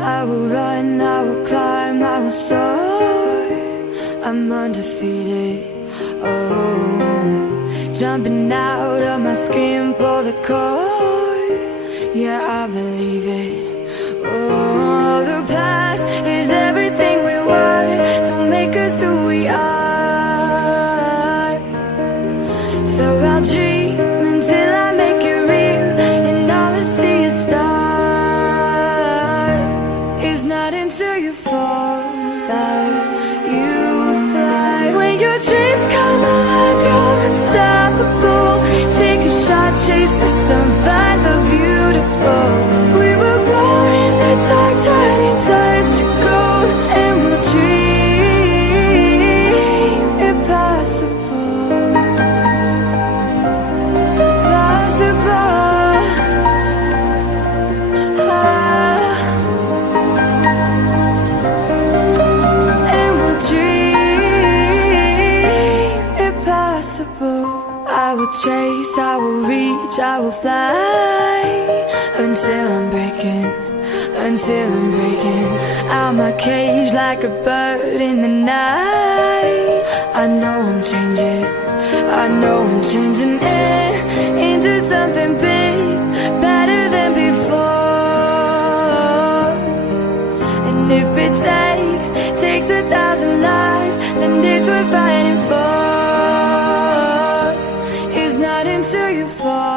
I will run, I will climb, I will soar. I'm undefeated. Oh, jumping out of my skin, pull the cord. Yeah, I believe it. Oh, the past is everything we were, to make us who we are. So I'll dream until I make it real, and all I see is stars. It's not until you fall that you fly. When your dreams come alive, you're unstoppable. Take a shot, chase the sun, find the beautiful. We will glow in the dark, turning dust to gold, and we'll dream impossible. Possible. And we'll dream impossible. I will chase, I will reach, I will fly, until I'm breaking, until I'm breaking out my cage like a bird in the night. I know I'm changing, I know I'm changing it into something big, better than before. And if it takes 1,000 lives, then it's worth fighting for. It's not until you fall